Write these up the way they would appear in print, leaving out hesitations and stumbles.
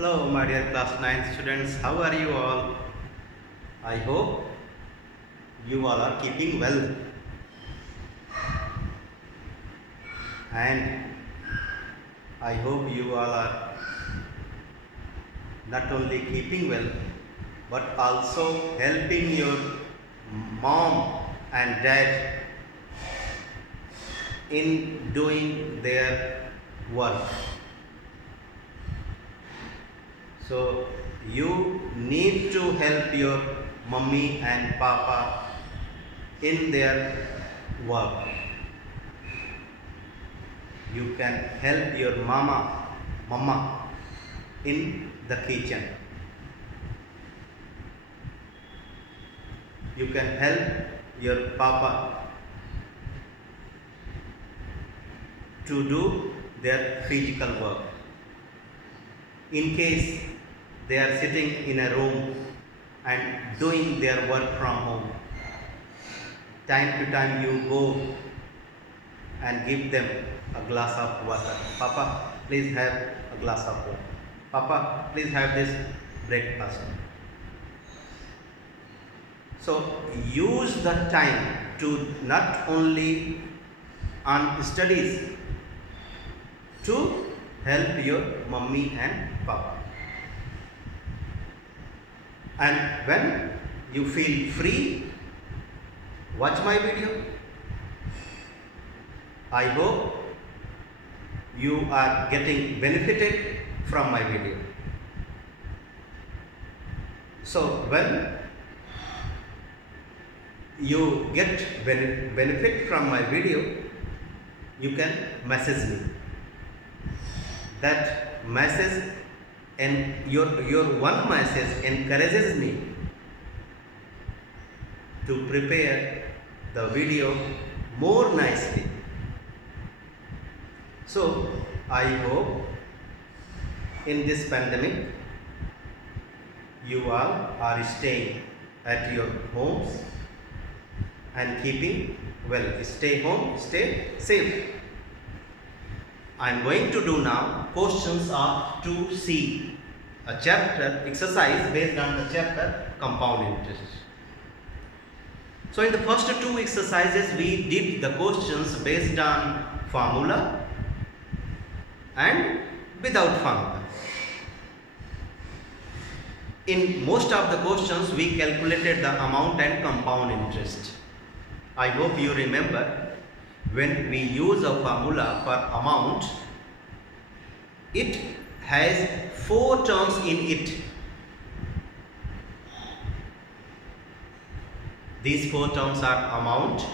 Hello, my dear class 9th students. How are you all? I hope you all are keeping well. And I hope you all are not only keeping well, but also helping your mom and dad in doing their work. So you need to help your mummy and papa in their work. You can help your mama in the kitchen. You can help your papa to do their physical work. In case they are sitting in a room and doing their work from home, time to time you go and give them a glass of water. Papa, please have a glass of water. Papa, please have this breakfast. So use the time to not only on studies, to help your mummy and papa. And when you feel free, watch my video. I hope you are getting benefited from my video. So when you get benefit from my video, you can message me. That message and your one message encourages me to prepare the video more nicely. So I hope in this pandemic you all are staying at your homes and keeping well. Stay home, stay safe. I am going to do now questions of 2C, a chapter exercise based on the chapter compound interest. So in the first two exercises we did the questions based on formula and without formula. In most of the questions we calculated the amount and compound interest. I hope you remember, when we use a formula for amount, it has 4 terms in it. These 4 terms are amount,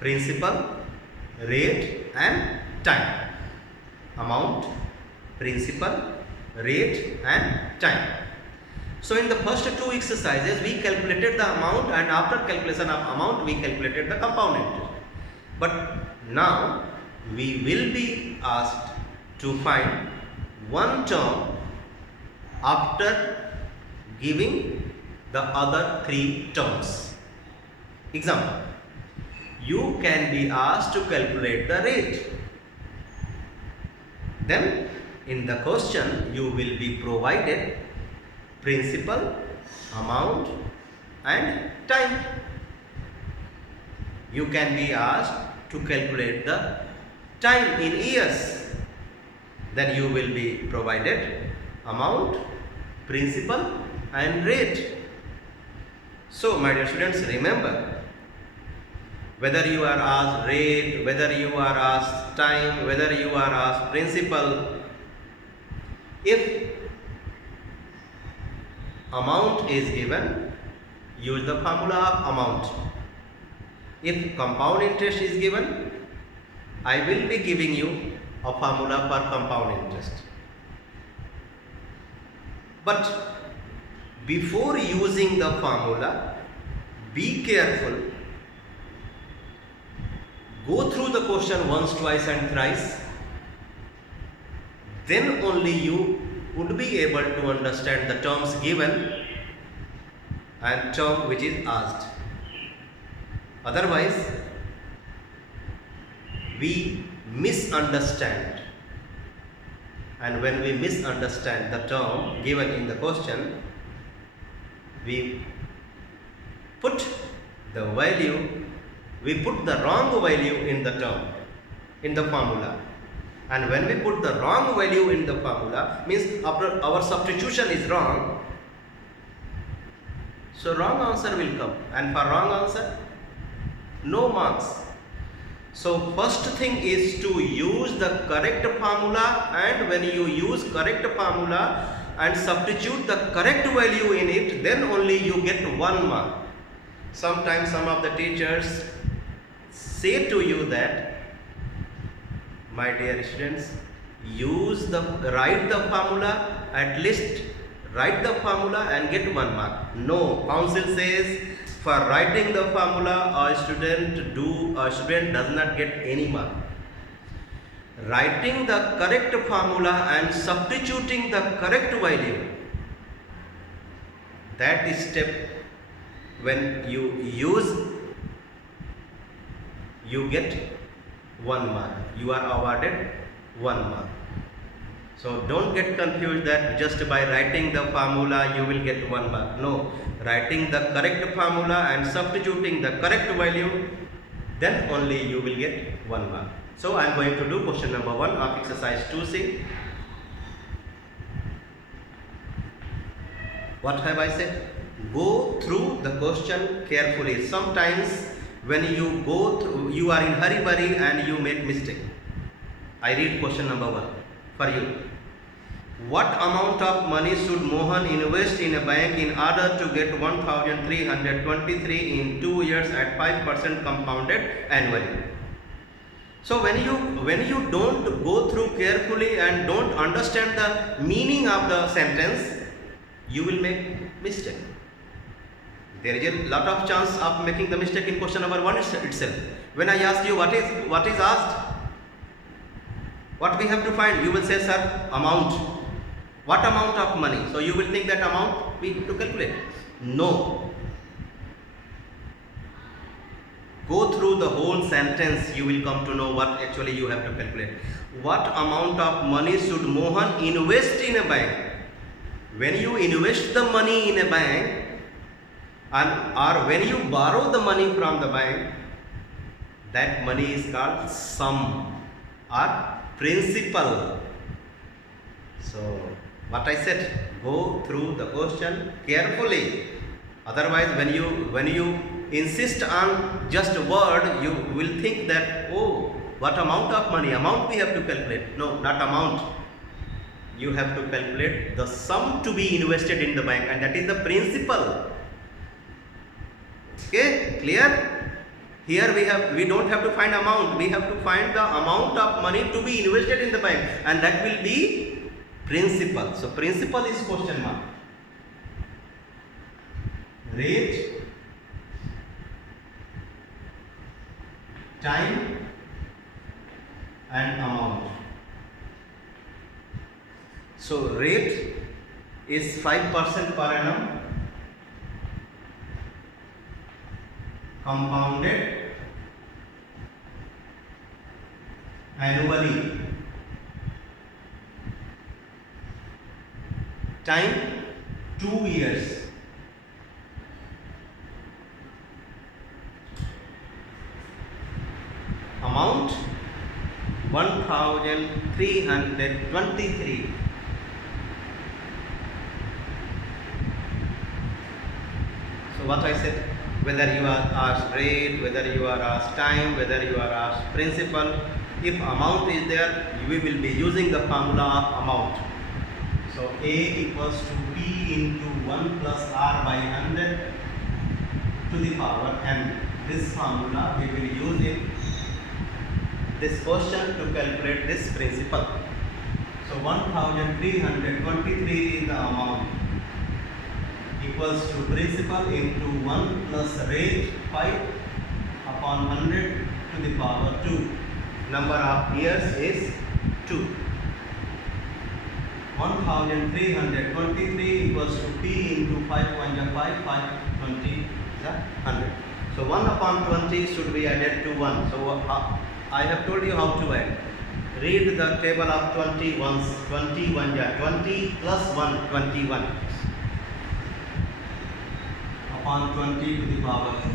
principal, rate and time. Amount, principal, rate and time. So in the first two exercises we calculated the amount, and after calculation of amount we calculated the compound interest. But now we will be asked to find one term after giving the other 3 terms. Example, you can be asked to calculate the rate. Then in the question you will be provided principal, amount and time. You can be asked to calculate the time in years. Then you will be provided amount, principal and rate. So my dear students, remember, whether you are asked rate, whether you are asked time, whether you are asked principal, if amount is given, use the formula of amount. If compound interest is given, I will be giving you a formula for compound interest. But before using the formula, be careful. Go through the question once, twice and thrice. Then only you would be able to understand the terms given and term which is asked. Otherwise, we misunderstand and when we misunderstand the term given in the question, we put the wrong value in the term, in the formula. And when we put the wrong value in the formula, means our substitution is wrong. So wrong answer will come, and for wrong answer, no marks. So first thing is to use the correct formula, and when you use correct formula and substitute the correct value in it, then only you get 1 mark. Sometimes some of the teachers say to you that, my dear students, write the formula, at least write the formula and get 1 mark. No, council says for writing the formula a student does not get any mark. Writing the correct formula and substituting the correct value, that is step. When you use, you get 1 mark. You are awarded 1 mark. So don't get confused that just by writing the formula you will get 1 mark. No, writing the correct formula and substituting the correct value, then only you will get 1 mark. So I am going to do question number 1 of exercise 2C. What have I said? Go through the question carefully. Sometimes when you go through, you are in hurry and you make mistake. I read question number 1 for you. What amount of money should Mohan invest in a bank in order to get 1,323 in 2 years at 5% compounded annually? So when you don't go through carefully and don't understand the meaning of the sentence, you will make mistake. There is a lot of chance of making the mistake in question number 1 itself. When I ask you what is asked, what we have to find, you will say, sir, amount. What amount of money? So you will think that amount we have to calculate. No. Go through the whole sentence, you will come to know what actually you have to calculate. What amount of money should Mohan invest in a bank? When you invest the money in a bank, or when you borrow the money from the bank, that money is called sum or principal. So what I said, go through the question carefully. Otherwise, when you insist on just a word, you will think that, oh, what amount of money? Amount we have to calculate. No, not amount. You have to calculate the sum to be invested in the bank, and that is the principal. Okay, clear? Here we don't have to find amount. We have to find the amount of money to be invested in the bank, and that will be principal. So principal is question mark. Rate, time, and amount. So rate is 5% per annum, compounded annually. Time 2 years. Amount 1,323. So what I said, whether you are asked rate, whether you are asked time, whether you are asked principal, if amount is there, we will be using the formula of amount. So A equals to P into 1 plus R by 100 to the power n. This formula we will use in this question to calculate this principal. So 1,323 is the amount, equals to principal into 1 plus rate 5 upon 100 to the power 2. Number of years is 2. 1,323 equals to P into 5 1 5, 520 is 100. So 1 upon 20 should be added to 1. So I have told you how to add. read the table of 21s. 21 yeah, 20 plus 1 21 upon 20 to the power 2.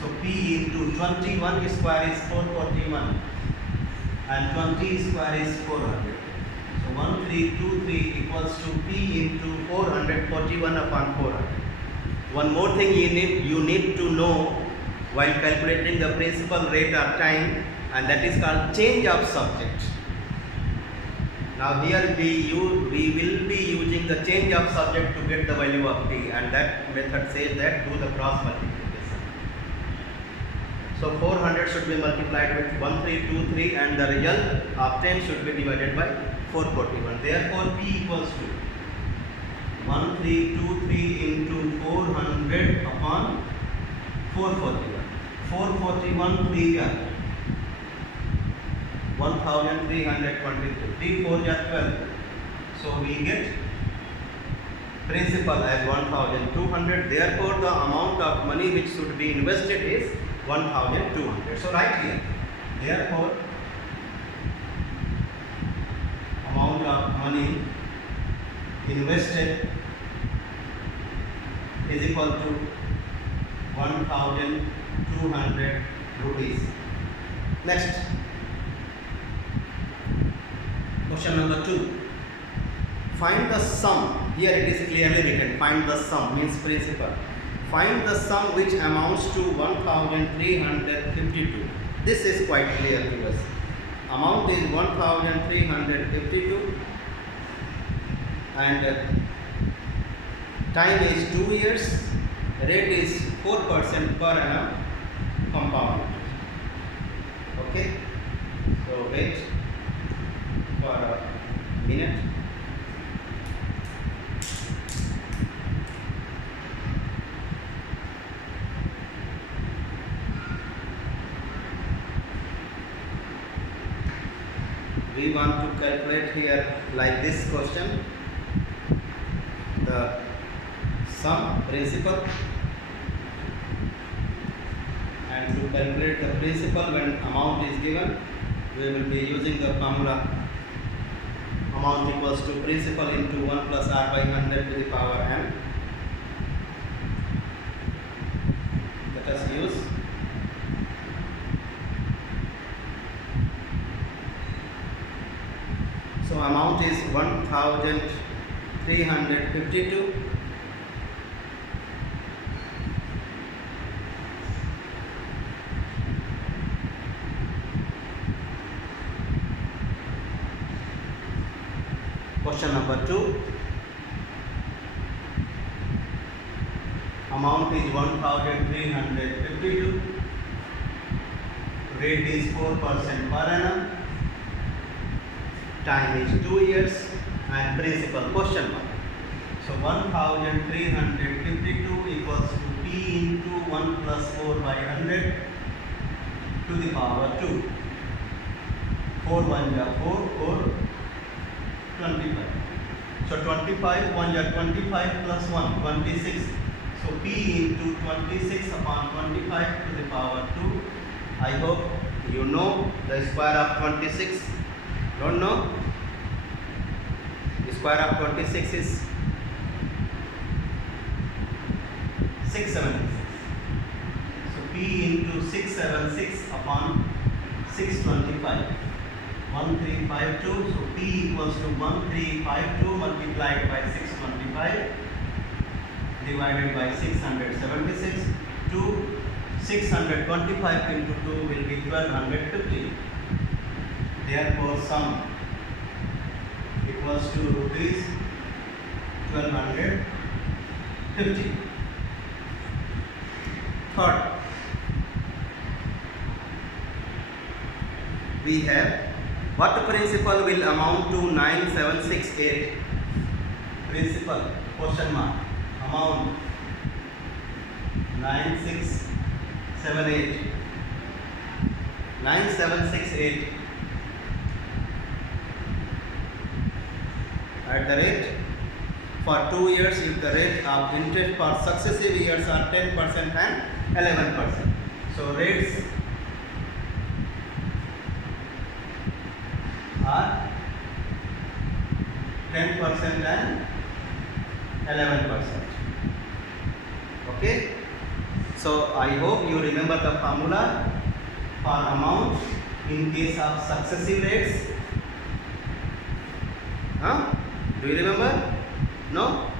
So P into 21 square is 441 and 20 square is 400. So 1323 equals to P into 441 upon 400. One more thing you need to know while calculating the principal rate or time, and that is called change of subject. Now here we will be using the change of subject to get the value of P, and that method says that do the cross multiplication. So 400 should be multiplied with 1323 and the result of 10 should be divided by 441. Therefore P equals to 1323 into 400 upon 441. 441 3 are 1323. 3 4 are 12. So we get principal as 1200. Therefore the amount of money which should be invested is 1200. So right here. Therefore amount of money invested is equal to 1200 rupees. Next, question number 2. Find the sum. Here it is clearly written. Find the sum means principal. Find the sum which amounts to 1352. This is quite clear to us. Amount is 1352 and time is 2 years. Rate is 4% per annum compound. Okay, so wait for a minute. We want to calculate here like this question, the sum principal, and to calculate the principal when amount is given, we will be using the formula amount equals to principal into 1 plus r by 100 to the power m. Let us use. So amount is 1352 . Question number 2. Amount is 1352. Rate is 4% per annum. Time is 2 years and principal question mark. So 1352 equals to P into 1 plus 4 by 100 to the power 2. 4 1 ja 4, 4 25. So 25 1 ja 25 plus 1 26. So P into 26 upon 25 to the power 2. I hope you know the square of 26. Don't know? The square of 26 is 676. So P into 676 upon 625. 1352. So P equals to 1352 multiplied by 625 divided by 676. 625 into 2 will be 1250. Therefore sum equals to rupees 1250. Third, we have what principal will amount to 9768. Principal question mark amount 9678. 9768 at the rate for 2 years if the rate of interest for successive years are 10% and 11%. So rates are 10% and 11%. Okay. So I hope you remember the formula for amount in case of successive rates. Do you remember? No?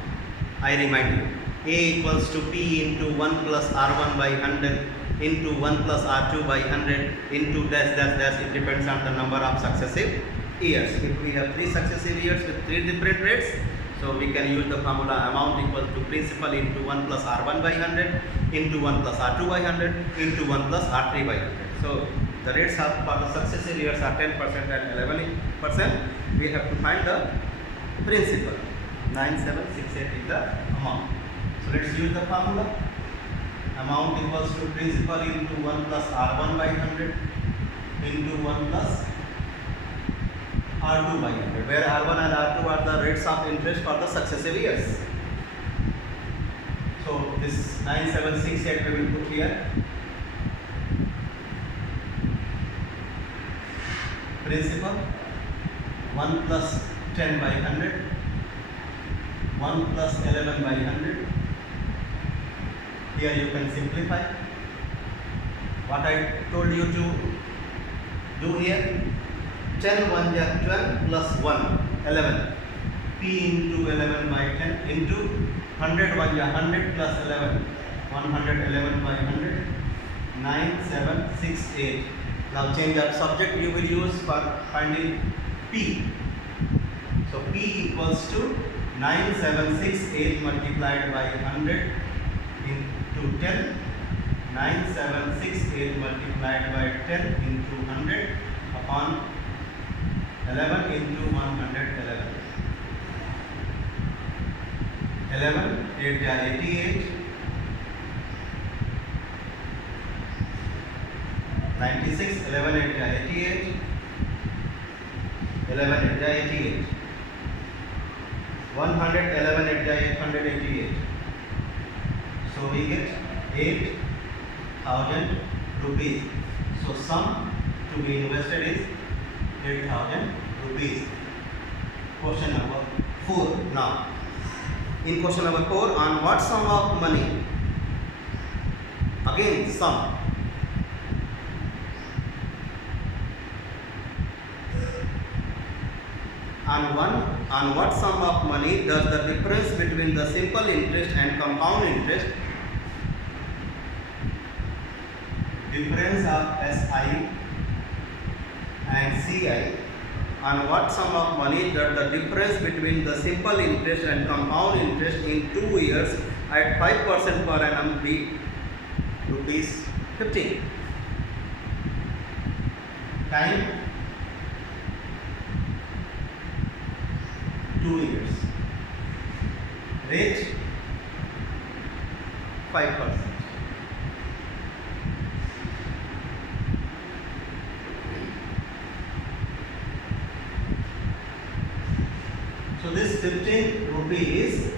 I remind you. A equals to P into 1 plus R1 by 100 into 1 plus R2 by 100 into dash dash dash. It depends on the number of successive years. If we have 3 successive years with 3 different rates, so we can use the formula amount equal to principal into 1 plus R1 by 100 into 1 plus R2 by 100 into 1 plus R3 by 100. So the rates for the successive years are 10% and 11%. We have to find the principal. 9768 is the amount. So let's use the formula. Amount equals to principal into 1 plus R1 by 100 into 1 plus R2 by 100, where R1 and R2 are the rates of interest for the successive years. So this 9768 we will put here. Principal 1 plus 10 by 100, 1 plus 11 by 100. Here you can simplify. What I told you to do here, 10 1 is 12 plus 1, 11. P into 11 by 10 into 100 1 is 100 plus 11, 111 by 100, 9768. Now change of subject you will use for finding P. So P equals to 9768 multiplied by 100 into 10. 9768 multiplied by 10 into 100 upon 11 into 111. 11 8 is 88. 96 11 8 is 88. 11 8 is 88. 111 8 is 888. So we get 8,000 rupees. So sum to be invested is 8,000 rupees. Question number 4 now. In question number 4, on what sum of money? Again sum. On what sum of money does the difference between the simple interest and compound interest, difference of SI and CI, on what sum of money does the difference between the simple interest and compound interest in 2 years at 5% per annum be rupees 15? Time 2 years. Rate 5%. So this 15 rupees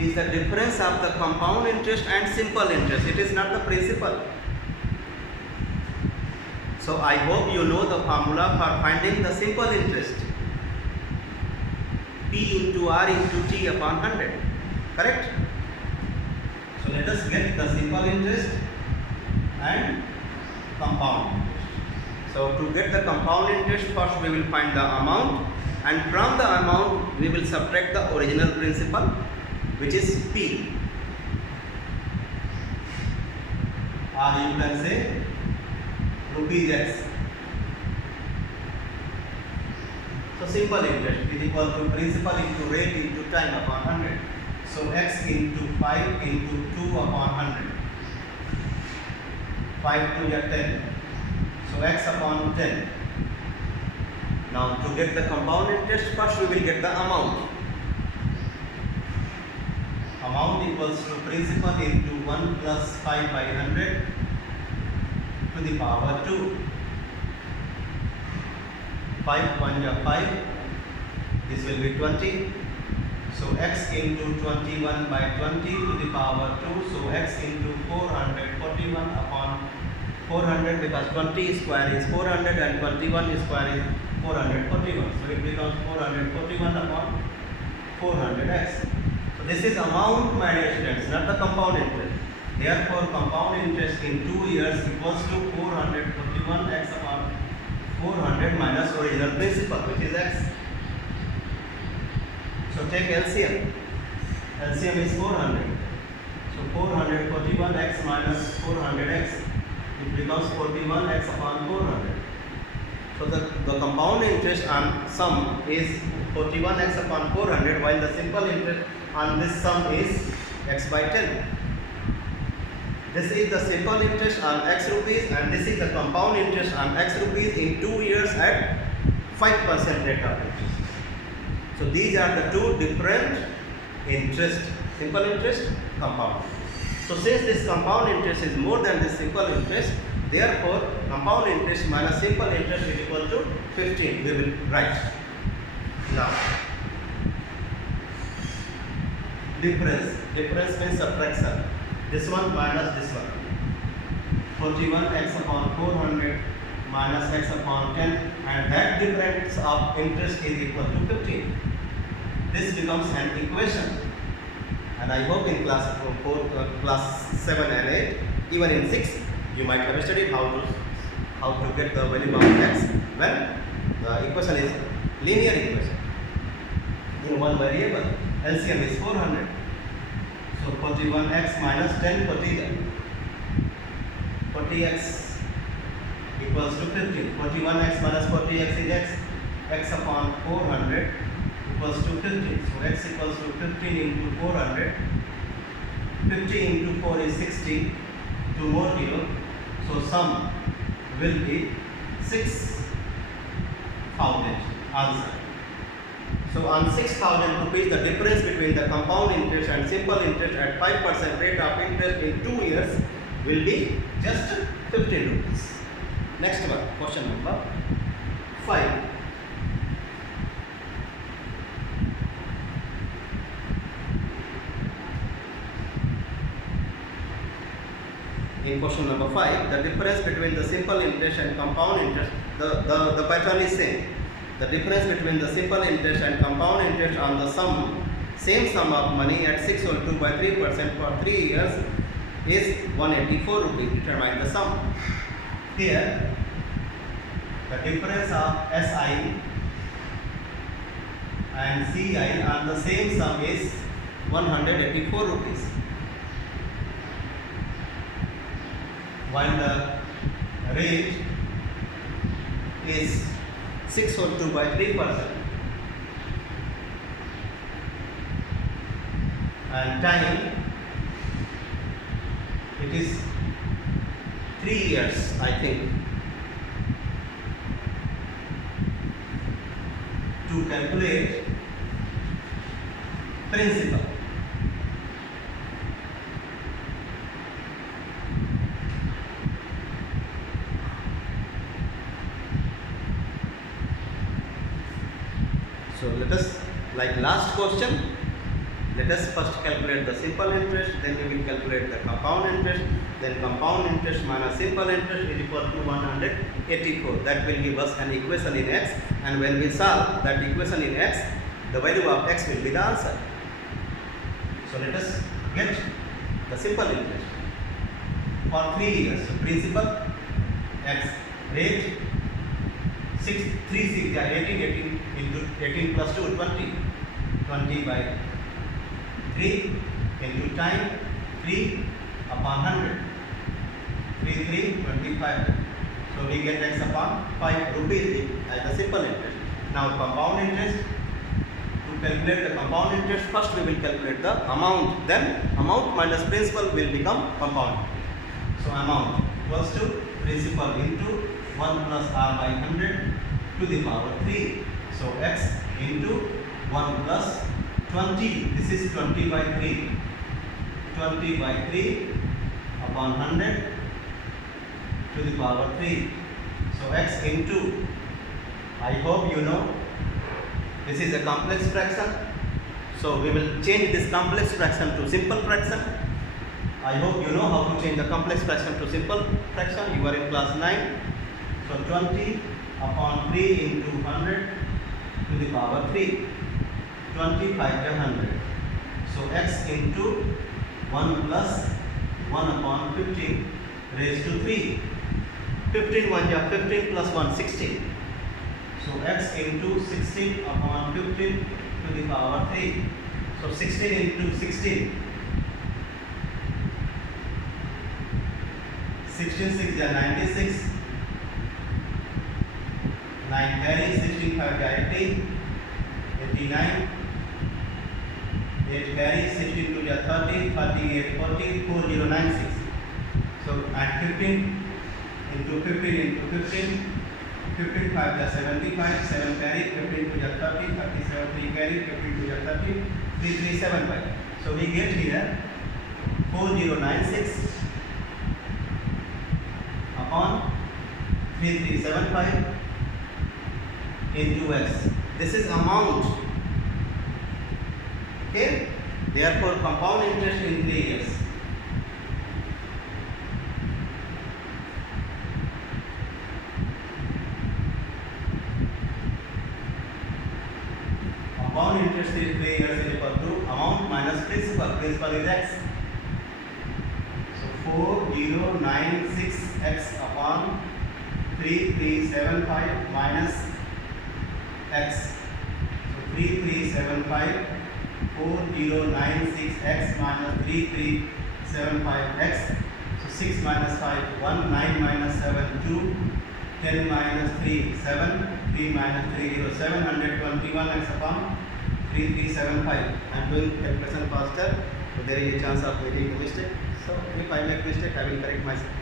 is the difference of the compound interest and simple interest. It is not the principal. So I hope you know the formula for finding the simple interest. P into R into T upon 100. Correct? So let us get the simple interest and compound interest. So to get the compound interest, first we will find the amount, and from the amount we will subtract the original principal, which is P, or you can say rupees X. So simple interest is equal to principal into rate into time upon 100. So X into 5 into 2 upon 100. 5 to 10. So X upon 10. Now to get the compound interest, first we will get the amount. Amount equals to principal into 1 plus 5 by 100 to the power 2. 5 1 is 5. This will be 20. So x into 21 by 20 to the power 2. So x into 441 upon 400, because 20 square is 400 and 21 square is 441. So it becomes 441 upon 400x. So this is amount, my dear students, not the compound interest. Therefore, compound interest in 2 years equals to 441x upon 400 minus original principal, which is x. So take LCM. LCM is 400. So 441x minus 400x, it becomes 41x upon 400. So the compound interest on sum is 41x upon 400, while the simple interest on this sum is x by 10. This is the simple interest on x rupees, and this is the compound interest on x rupees in 2 years at 5% rate of interest. So these are the two different interest: simple interest, compound. So since this compound interest is more than this simple interest, therefore compound interest minus simple interest is equal to 15. We will write. Now, difference means subtraction. This one minus this one. 41x upon 400 minus x upon 10, and that difference of interest is equal to 15. This becomes an equation, and I hope in class 7 and 8, even in 6, you might have studied how to get the value of x when the equation is linear equation in one variable. LCM is 400. So 41x minus 10, 40x equals to 15. 41x minus 40x is x. X upon 400 equals to 15. So x equals to 15 into 400. 50 into 4 is 60. 2 more 0. So sum will be 6,000. Answer. So on 6,000 rupees, the difference between the compound interest and simple interest at 5% rate of interest in 2 years will be just 15 rupees. Next one, question number 5. In question number 5, the difference between the simple interest and compound interest, the pattern is same. The difference between the simple interest and compound interest on the same sum of money at 6 or 2 by 3% for 3 years is 184 rupees. Determine the sum. Here, the difference of SI and CI on the same sum is 184 rupees. While the rate is 6 or 2 by 3%, and time, it is 3 years, I think. To calculate principal, so let us, like last question, let us first calculate the simple interest, then we will calculate the compound interest, then compound interest minus simple interest is equal to 184. That will give us an equation in x, and when we solve that equation in x, the value of x will be the answer. So let us get the simple interest for 3 years. So principal, x, rate, 6, 3, 6, 18 into 18 plus 2, 20. 20 by 3 into time, 3 upon 100. 3, 3, 25. So we get x upon 5 rupees as the simple interest. Now compound interest. To calculate the compound interest, first we will calculate the amount. Then amount minus principal will become compound. So amount equals to principal into 1 plus r by 100 to the power 3. So x into 1 plus 20. This is 20 by 3. 20 by 3 upon 100 to the power 3. So x into, I hope you know, this is a complex fraction. So we will change this complex fraction to simple fraction. I hope you know how to change the complex fraction to simple fraction. You are in class 9. So 20 upon 3 into 100 to the power 3. 25 to 100. So x into 1 plus 1 upon 15 raised to 3. 15 1 ja 15 plus 1 16. So x into 16 upon 15 to the power 3. So 16 into 16. 16 6 ja 96. 9 carry 16 5 ja 80. 89. 8 carry 16 2 ja 30. 38 40 4096. So at 15 into 15 into 15. 15 5 ja 75. 7 carry 15 2 ja 30. 37 3 carry 15 2 ja 30. 3375. So we get here 4096 upon 3375 into x. This is amount. Okay. Therefore, compound interest in 3 years. Compound interest in 3 years is equal to amount minus principal. Principal is x. So 4096 upon 3375 minus x. So 3375 4096x minus 3375x. So 6 minus 5 1, 9 minus 7 2, 10 minus 3 7, 3 minus 3 0, 721x upon 3375. I am doing calculation faster, so there is a chance of making a mistake. So if I make mistake, I will correct myself.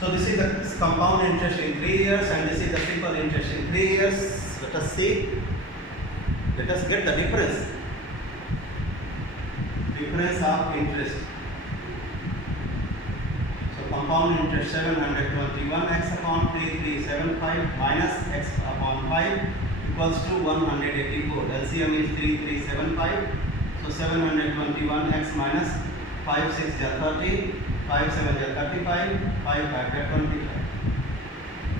So this is the compound interest in 3 years, and this is the simple interest in 3 years. Let us see. Let us get the difference. Difference of interest. So compound interest 721x upon 3375 minus x upon 5 equals to 184. LCM is 3375. So 721x minus 5 6 ja 30, 5 7 ja 35, 5 5 ja 25.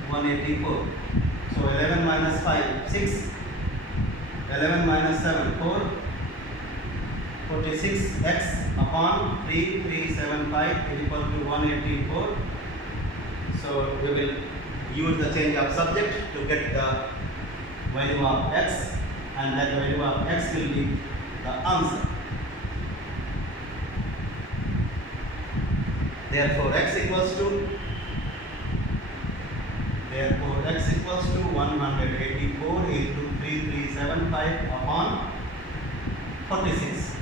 184. So 11 minus 5 6. 11 minus 7 4. 46x upon 3375 is equal to 184. So we will use the change of subject to get the value of x, and that value of x will be the answer. Therefore x equals to 184 into 3375 upon 46.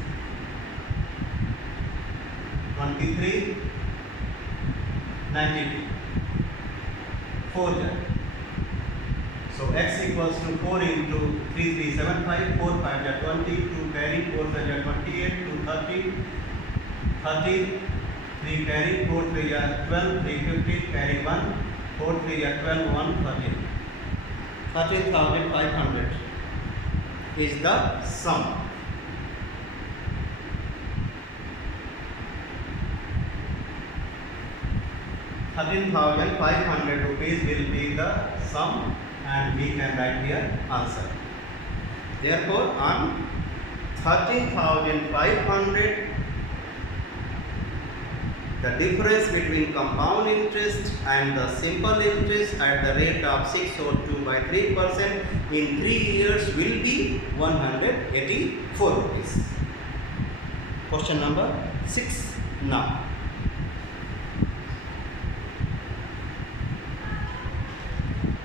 23 92 4 ja. So x equals to 4 into 3375, 4 5 ja 20, 2 carry 4 5 ja 28, 2 30, 30, 3 carry 4 3 ja 12, 3 50 carry 1, 4 3 ja 12, 1 13. 13,500 is the sum. 13,500 rupees will be the sum, and we can write here answer. Therefore, on 13,500, the difference between compound interest and the simple interest at the rate of 602 by 3% in 3 years will be 184 rupees. Question number 6 now.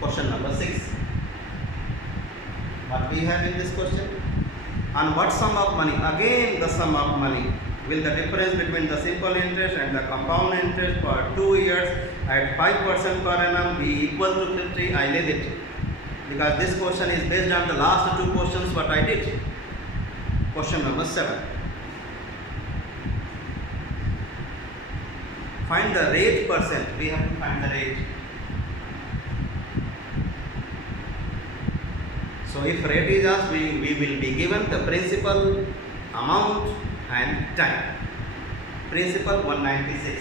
Question number 6. What we have in this question? On what sum of money? Again the sum of money. Will the difference between the simple interest and the compound interest for 2 years at 5% per annum be equal to 50? I leave it, because this question is based on the last 2 questions what I did. Question number 7. Find the rate percent. We have to find the rate. So if rate is asked, we will be given the principal, amount and time. Principal 196,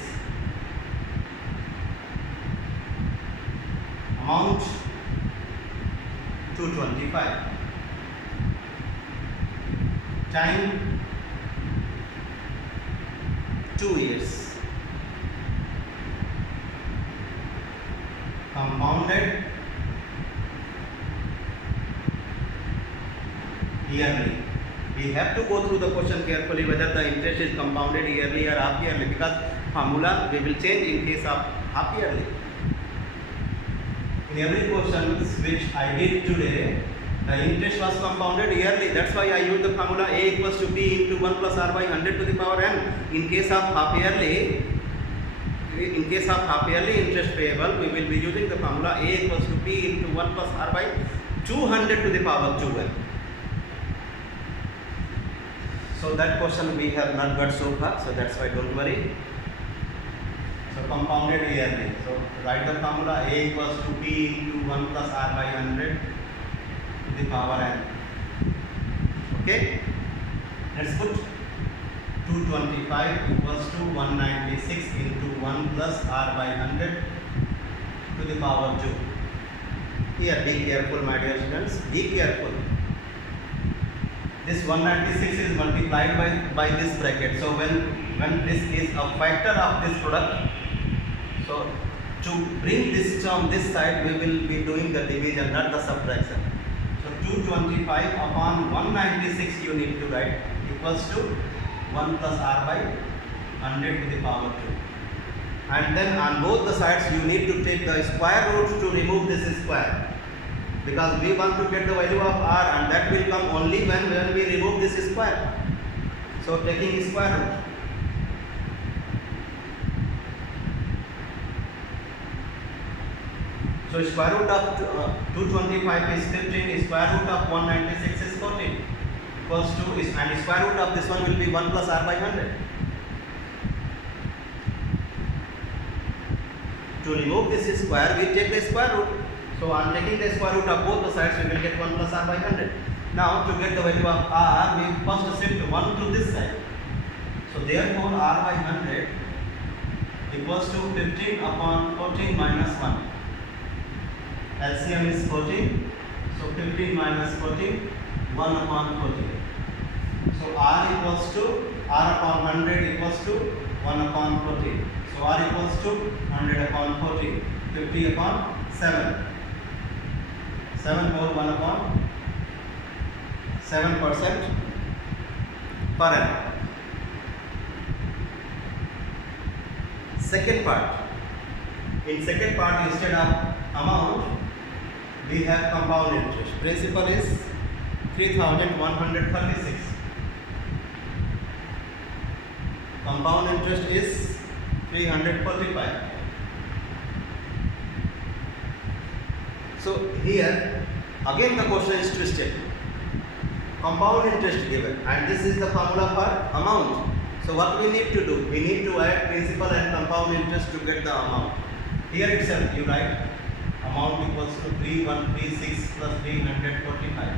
amount 225, time 2 years, compounded yearly. We have to go through the question carefully whether the interest is compounded yearly or half yearly, because formula we will change in case of half yearly. In every question which I did today, the interest was compounded yearly. That's why I used the formula A equals to B into 1 plus R by 100 to the power n. In case of half yearly, interest payable, we will be using the formula A equals to B into 1 plus R by 200 to the power 2n. So that question we have not got so far, so that's why don't worry. So compounded yearly. So write the formula A equals to B into 1 plus R by 100 to the power n. Okay? Let's put 225 equals to 196 into 1 plus R by 100 to the power 2. Here be careful, my dear students, be careful. This 196 is multiplied by this bracket. So when this is a factor of this product, so to bring this term this side, we will be doing the division, not the subtraction. So 225 upon 196 you need to write equals to 1 plus R by 100 to the power 2. And then on both the sides you need to take the square root to remove this square, because we want to get the value of R, and that will come only when we remove this square. So taking square root. So square root of 225 is 15, square root of 196 is 14, equals to, and square root of this one will be 1 plus R by 100. To remove this square, we take the square root. So on taking the square root of both the sides, we will get 1 plus R by 100. Now to get the value of R, we first shift 1 to this side. So therefore R by 100 equals to 15 upon 14 minus 1. LCM is 14. So 15 minus 14, 1 upon 14. So R equals to, R upon 100 equals to 1 upon 14. So R equals to 100 upon 14, 50 upon 7. 7 whole 1 upon 7% per annum. Second part. In second part, instead of amount, we have compound interest. Principal is 3,136. Compound interest is 345. So here again the question is twisted. Compound interest given, and this is the formula for amount. So what we need to do? We need to add principal and compound interest to get the amount. Here itself you write amount equals to 3136 plus 345.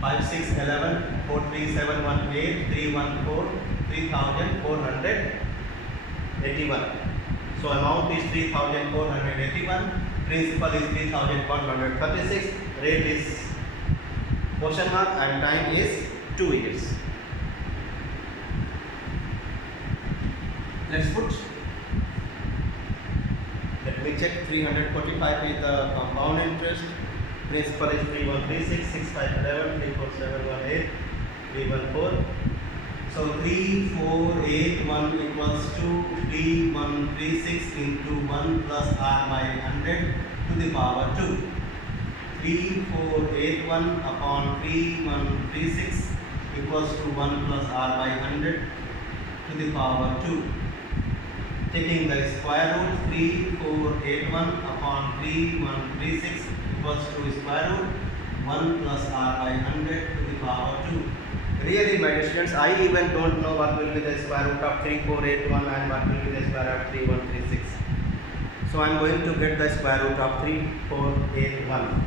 5, 6, 11, 4, 3, 7, 1, 8, 3, 1, 4, 3,481. So amount is 3,481. Principal is 3,136, rate is question mark, and time is 2 years. Let's put, let me check, 345 is the compound interest, principal is 3136, 6511, 34718, 314. So 3481 equals to 3136 into 1 plus R by 100 to the power 2. 3481 upon 3136 equals to 1 plus R by 100 to the power 2. Taking the square root, 3481 upon 3136 equals to square root 1 plus R by 100 to the power 2. Really, my dear students, I even don't know what will be the square root of 3481 and what will be the square root of 3136. So I am going to get the square root of 3481.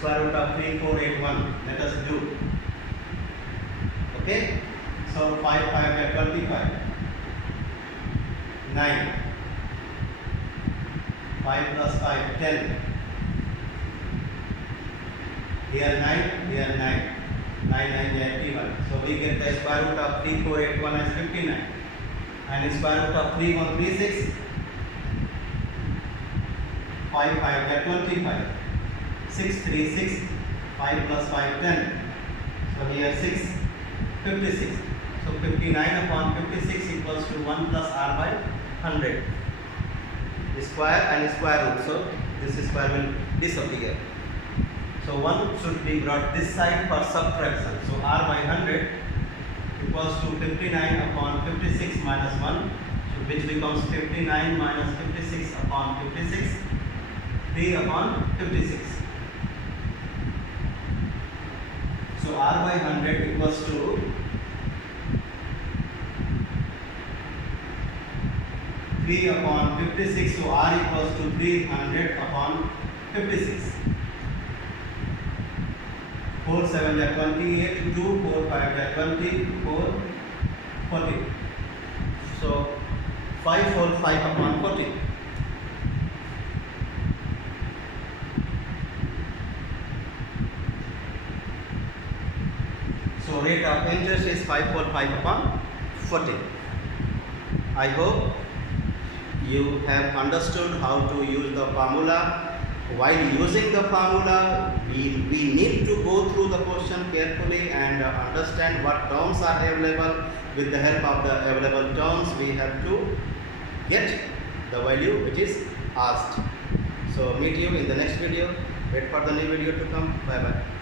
square root of 3481. Let us do. Okay. So 5 5 are 25. 9. 5 plus 5 10. Here 9. Here 9. 9 9 is 81. So we get the square root of 3481 as 59. And square root of 3136. 5 5 get 25. 6 3 6. 5 plus 5 10. So here 6 56. So 59 upon 56 equals to 1 plus r by 100. Square and square root. So this square will disappear. So 1 should be brought this side for subtraction. So r by 100 equals to 59 upon 56 minus 1. So which becomes 59 minus 56 upon 56. 3 upon 56. So r by 100 equals to 3 upon 56. So r equals to 300 upon 56. 4 7 are 28. 2 4 5 are 20. 4 40. So 5 4 5 upon 40. So rate of interest is 545 upon 40. I hope you have understood how to use the formula. While using the formula, we need to go through the question carefully and understand what terms are available. With the help of the available terms, we have to get the value which is asked. So meet you in the next video. Wait for the new video to come. Bye bye.